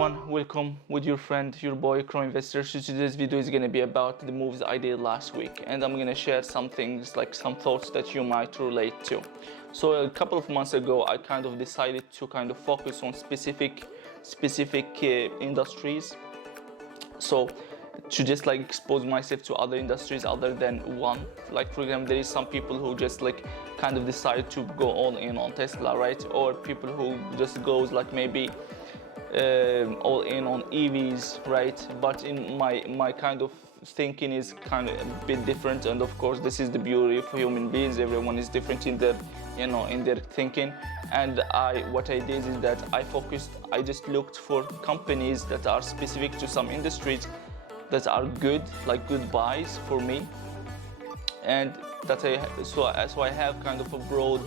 everyone, welcome with your friend, your boy Cro Investor. So today's video is going to be about the moves I did last week, and I'm going to share some things, like some thoughts that you might relate to. So a couple of months ago I kind of decided to kind of focus on specific industries, so to just like expose myself to other industries other than one. Like for example, there is some people who just like kind of decide to go all in on Tesla, right? Or people who just goes like maybe all in on EVs, right? But in my kind of thinking is kind of a bit different, and of course this is the beauty of human beings. Everyone is different in their, in their thinking. And what I did is that I just looked for companies that are specific to some industries that are good, like good buys for me, and that so I have kind of a broad,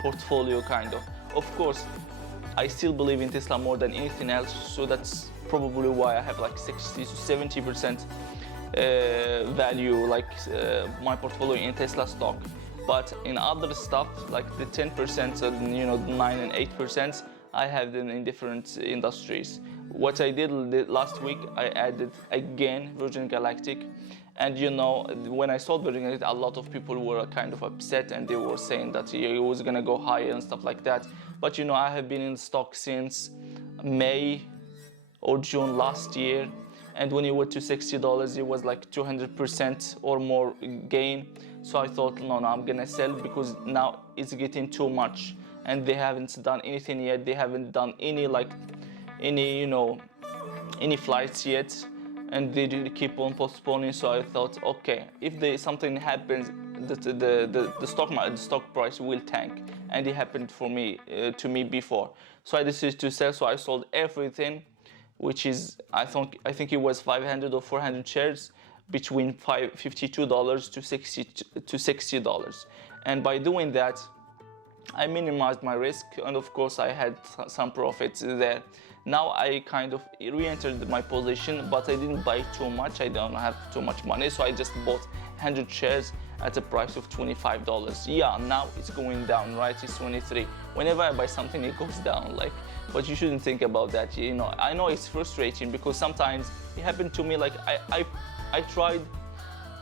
portfolio kind of. Of course, I still believe in Tesla more than anything else, so that's probably why I have like 60 to 70% value, like my portfolio in Tesla stock. But in other stuff, like the 10% and 9 and 8%, I have them in different industries. What I did last week, I added again Virgin Galactic. And when I sold Virgin Galactic, a lot of people were kind of upset, and they were saying that it was gonna go higher and stuff like that. But I have been in stock since May or June last year, and when it went to $60, it was like 200% or more gain. So I thought, no, I'm gonna sell, because now it's getting too much, and they haven't done anything yet. They haven't done any flights yet, and they keep on postponing. So I thought, okay, if something happens, the stock price will tank, and it happened to me before. So I decided to sell. So I sold everything, which is I think it was 500 or 400 shares, between $52 to $60, and by doing that, I minimized my risk, and of course I had some profits there. Now I kind of re-entered my position, but I didn't buy too much. I don't have too much money, so I just bought 100 shares at a price of $25. Yeah, now it's going down, right? It's 23. Whenever I buy something, it goes down, but you shouldn't think about that. I know it's frustrating, because sometimes it happened to me. Like I tried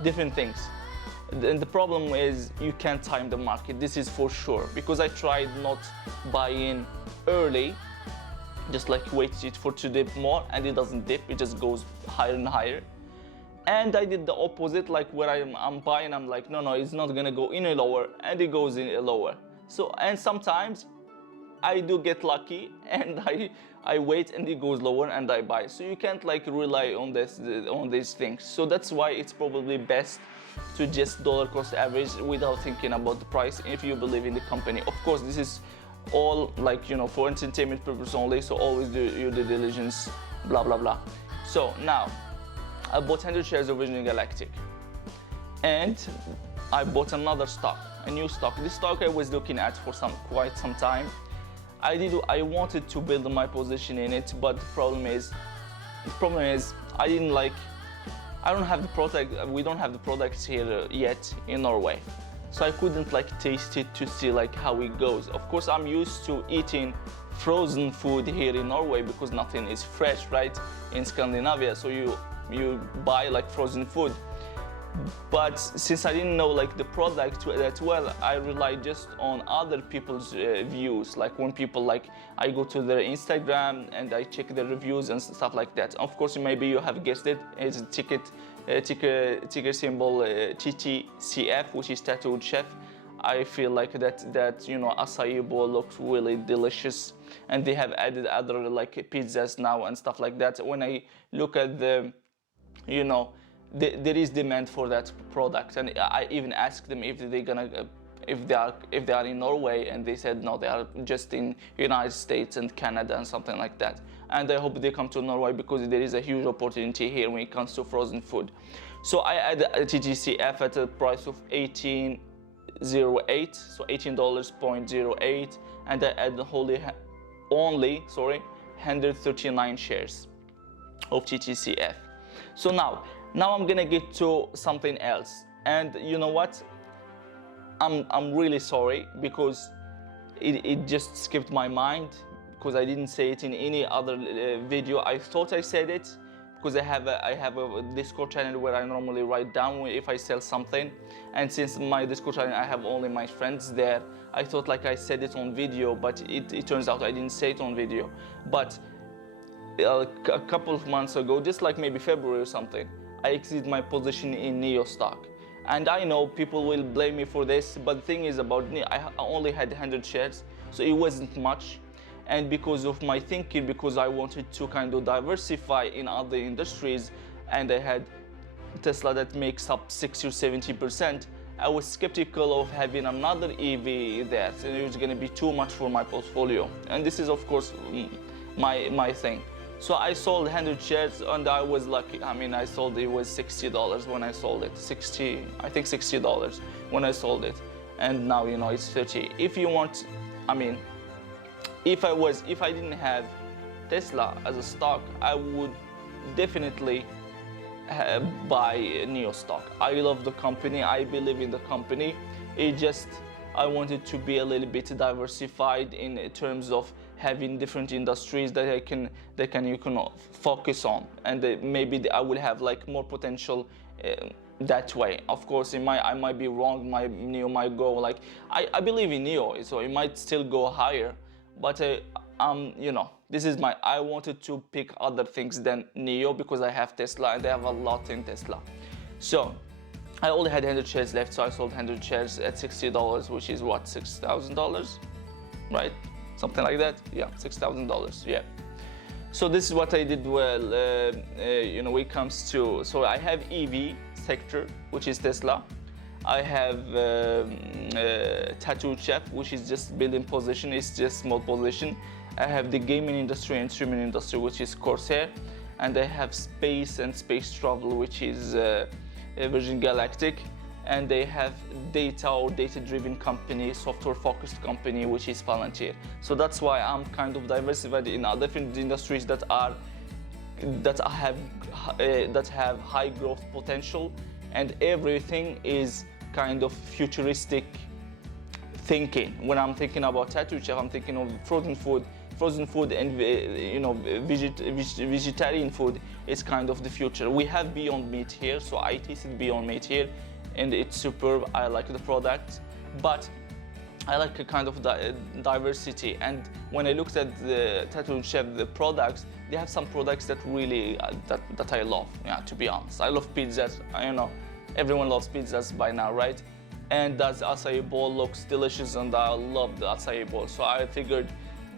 different things. And the problem is you can't time the market. This is for sure, because I tried not buying early, just like wait it for to dip more, and it doesn't dip, it just goes higher and higher. And I did the opposite, like where I'm buying, I'm like, no, it's not gonna go any lower, and it goes in lower. So, and sometimes I do get lucky, and I wait and it goes lower and I buy. So you can't like rely on these things. So that's why it's probably best to just dollar cost average without thinking about the price, if you believe in the company. Of course, this is all like for entertainment purpose only, so always do your due diligence, blah blah blah. So now I bought 100 shares of Virgin Galactic, and I bought another stock, a new stock. This stock I was looking at for quite some time. I wanted to build my position in it, but the problem is I don't have the product. We don't have the products here yet in Norway, so I couldn't like taste it to see like how it goes. Of course, I'm used to eating frozen food here in Norway, because nothing is fresh, right, in Scandinavia. So you buy like frozen food. But since I didn't know like the product that well, I relied just on other people's views. Like when people, like I go to their Instagram and I check their reviews and stuff like that. Of course, maybe you have guessed it. It's a ticker symbol TTCF, which is Tattooed Chef. I feel like that acai bowl looks really delicious, and they have added other like pizzas now and stuff like that. When I look at the there is demand for that product, and I even asked them if they are in Norway, and they said no, they are just in United States and Canada and something like that. And I hope they come to Norway, because there is a huge opportunity here when it comes to frozen food. So I added a TGCF at a price of $18.08, so $18.08, and I added only 139 shares of TTCF. So now I'm gonna get to something else, and you know what? I'm really sorry, because it just skipped my mind, because I didn't say it in any other video. I thought I said it because I have a Discord channel where I normally write down if I sell something, and since my Discord channel I have only my friends there, I thought like I said it on video, but it turns out I didn't say it on video. But a couple of months ago, just like maybe February or something, I exited my position in NIO stock. And I know people will blame me for this, but the thing is about NIO, I only had 100 shares, so it wasn't much. And because of my thinking, because I wanted to kind of diversify in other industries, and I had Tesla that makes up 60 or 70%, I was skeptical of having another EV there, and it was going to be too much for my portfolio. And this is of course my thing. So I sold 100 shares, and I was lucky. I mean, I sold it was $60 when I sold it. I think $60 when I sold it, and now you know it's 30. If you want, I mean, if I didn't have Tesla as a stock, I would definitely buy NIO stock. I love the company. I believe in the company. It just, I wanted to be a little bit diversified in terms of having different industries that you can focus on, and maybe I will have like more potential that way. Of course, I might be wrong. My NIO might go like, I believe in NIO, so it might still go higher. But you know, this is I wanted to pick other things than NIO because I have Tesla and I have a lot in Tesla. So I only had 100 shares left, so I sold 100 shares at $60, which is what, $6,000, right? Something like that. Yeah, $6,000. Yeah. So this is what I did well. You know, when it comes to, so I have EV sector, which is Tesla. I have Tattoo Chef, which is just building position, it's just small position. I have the gaming industry and streaming industry, which is Corsair, and I have space and space travel, which is Virgin Galactic, and they have data or data-driven company, software-focused company, which is Palantir. So that's why I'm kind of diversified in different industries that have high growth potential, and everything is kind of futuristic thinking. When I'm thinking about Tattoo Chef, I'm thinking of frozen food and you know, vegetarian food is kind of the future. We have Beyond Meat here, so I tasted Beyond Meat here, and it's superb. I like the product, but I like a kind of diversity. And when I looked at the Tattoo Chef, the products, they have some products that really that I love. Yeah, to be honest, I love pizzas. You know, everyone loves pizzas by now, right? And that acai bowl looks delicious, and I love the acai bowl. So I figured,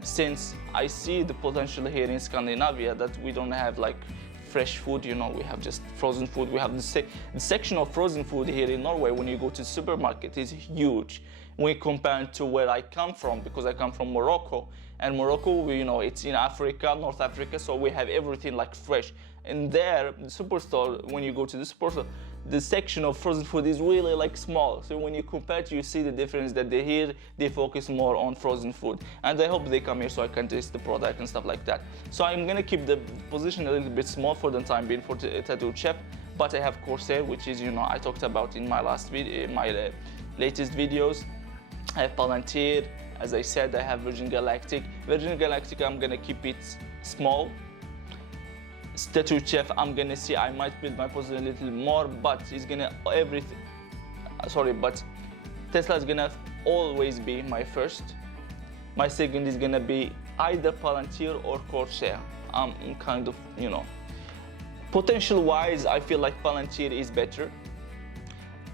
since I see the potential here in Scandinavia that we don't have like fresh food, you know, we have just frozen food. We have the section of frozen food here in Norway. When you go to the supermarket, is huge when compared to where I come from, because I come from Morocco, and Morocco, you know, it's in Africa, North Africa, so we have everything like fresh. And there, the superstore, when you go to the superstore, the section of frozen food is really like small. So when you compare it, you see the difference that they focus more on frozen food. And I hope they come here so I can taste the product and stuff like that. So I'm gonna keep the position a little bit small for the time being for Tattoo Chef, but I have Corsair, which is, you know, I talked about in my last video, my latest videos. I have Palantir, as I said, I have Virgin Galactic. Virgin Galactic, I'm gonna keep it small. Tattoo Chef, I'm gonna see, I might build my position a little more, but it's gonna but Tesla is gonna always be my first. My second is gonna be either Palantir or Corsair. I'm kind of, you know, potential wise, I feel like Palantir is better,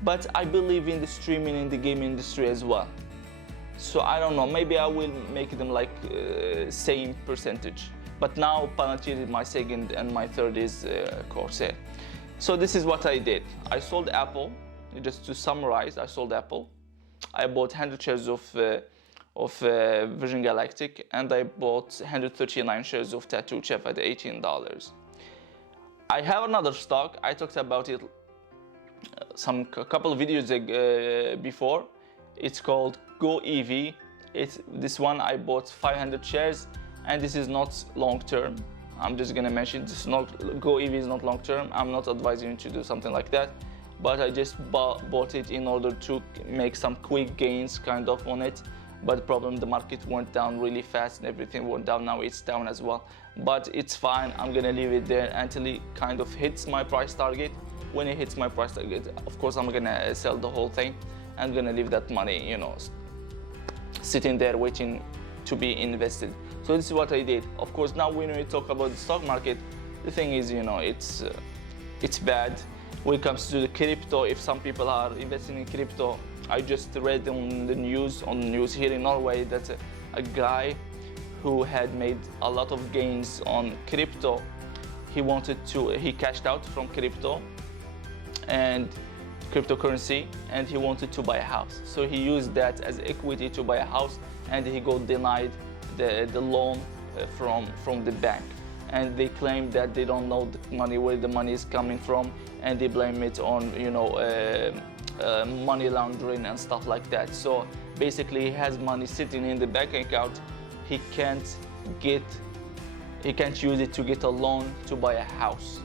but I believe in the streaming and the gaming industry as well. So I don't know, maybe I will make them like same percentage. But now Palantir is my second and my third is Corsair. So this is what I did. I sold Apple. Just to summarize, I sold Apple. I bought 100 shares of Virgin Galactic, and I bought 139 shares of Tattoo Chef at $18. I have another stock. I talked about it a couple of videos before. It's called Go EV. This one I bought 500 shares. And this is not long term. I'm just gonna mention this. Go EV is not long term. I'm not advising you to do something like that, but I just bought it in order to make some quick gains kind of on it. But the problem, the market went down really fast and everything went down. Now it's down as well, but it's fine. I'm gonna leave it there until it kind of hits my price target. When it hits my price target, of course I'm gonna sell the whole thing. I'm gonna leave that money, you know, sitting there waiting to be invested. So this is what I did. Of course, now when we talk about the stock market, the thing is, you know, it's bad. When it comes to the crypto, if some people are investing in crypto, I just read on the news here in Norway that a guy who had made a lot of gains on crypto, he cashed out from crypto and cryptocurrency, and he wanted to buy a house. So he used that as equity to buy a house, and he got denied the loan from the bank. And they claim that they don't know the money, where the money is coming from, and they blame it on, you know, money laundering and stuff like that. So basically, he has money sitting in the bank account. He can't use it to get a loan to buy a house.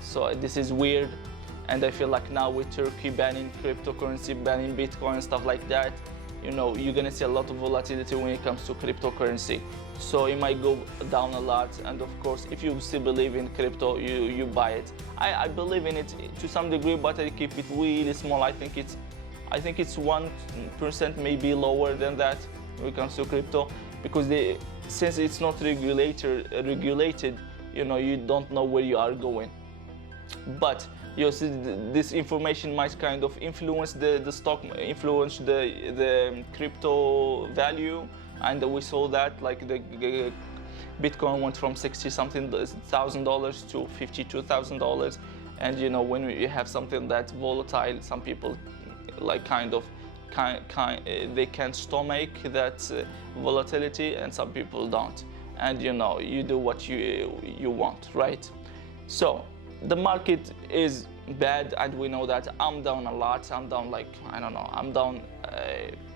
So this is weird, and I feel like now with Turkey banning cryptocurrency, banning Bitcoin, stuff like that, you know, you're gonna see a lot of volatility when it comes to cryptocurrency. So it might go down a lot, and of course, if you still believe in crypto, you buy it. I believe in it to some degree, but I keep it really small. I think it's 1%, maybe lower than that when it comes to crypto, because since it's not regulated, you know, you don't know where you are going. But you see, this information might kind of influence the stock, influence the crypto value, and we saw that, like the Bitcoin went from $60-something thousand to $52,000, and you know, when you have something that's volatile, some people like they can stomach that volatility, and some people don't. And you know, you do what you want, right? So the market is bad, and we know that. I'm down a lot. I'm down, like, I don't know, I'm down,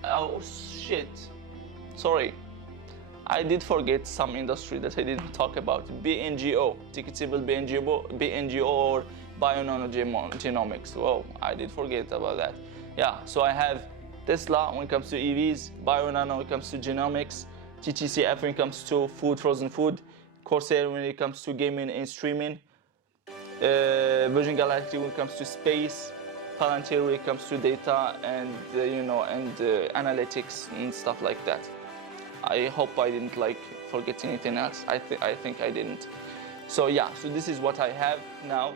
oh shit, sorry, I did forget some industry that I didn't talk about. BNGO, ticket symbol BNGO, or bionanogenomics. Whoa, I did forget about that. Yeah, so I have Tesla when it comes to EVs, Bionano when it comes to genomics, TTCF when it comes to frozen food, Corsair when it comes to gaming and streaming, Virgin Galactic when it comes to space, Palantir when it comes to data and you know, and analytics and stuff like that. I hope I didn't like forget anything else. I think I didn't. So yeah, so this is what I have now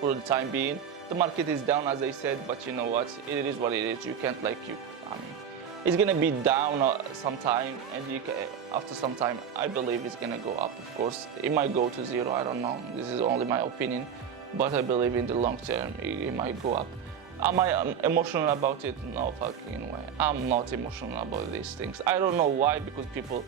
for the time being. The market is down, as I said, but you know what? It is what it is. You can't I mean, it's gonna be down sometime, and after some time, I believe it's gonna go up. Of course, it might go to zero. I don't know. This is only my opinion, but I believe in the long term it might go up. Am I emotional about it? No fucking way. I'm not emotional about these things. I don't know why, because people,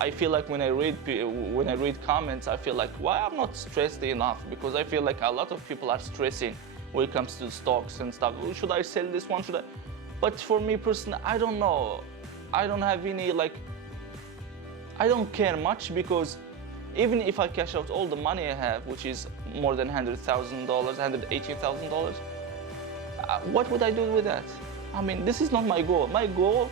I feel like when I read comments, I feel like, why I'm not stressed enough? Because I feel like a lot of people are stressing when it comes to stocks and stuff. Should I sell this one? Should I? But for me personally, I don't know. I don't have any, like, I don't care much, because even if I cash out all the money I have, which is more than $100,000, $118,000, what would I do with that? I mean, this is not my goal. My goal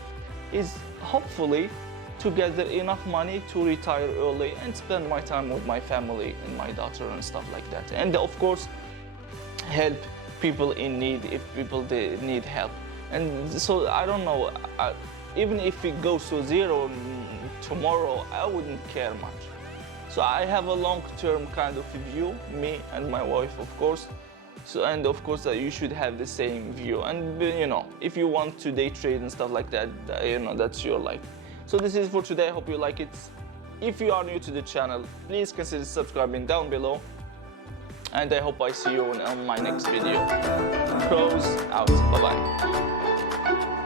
is hopefully to gather enough money to retire early and spend my time with my family and my daughter and stuff like that. And of course, help people in need if they need help. And so I don't know, even if it goes to zero tomorrow, I wouldn't care much. So I have a long-term kind of view, me and my wife, of course. So, and of course, you should have the same view. And you know, if you want to day trade and stuff like that, you know, that's your life. So this is for today. I hope you like it. If you are new to the channel, please consider subscribing down below. And I hope I see you on my next video. Pros out. Bye-bye.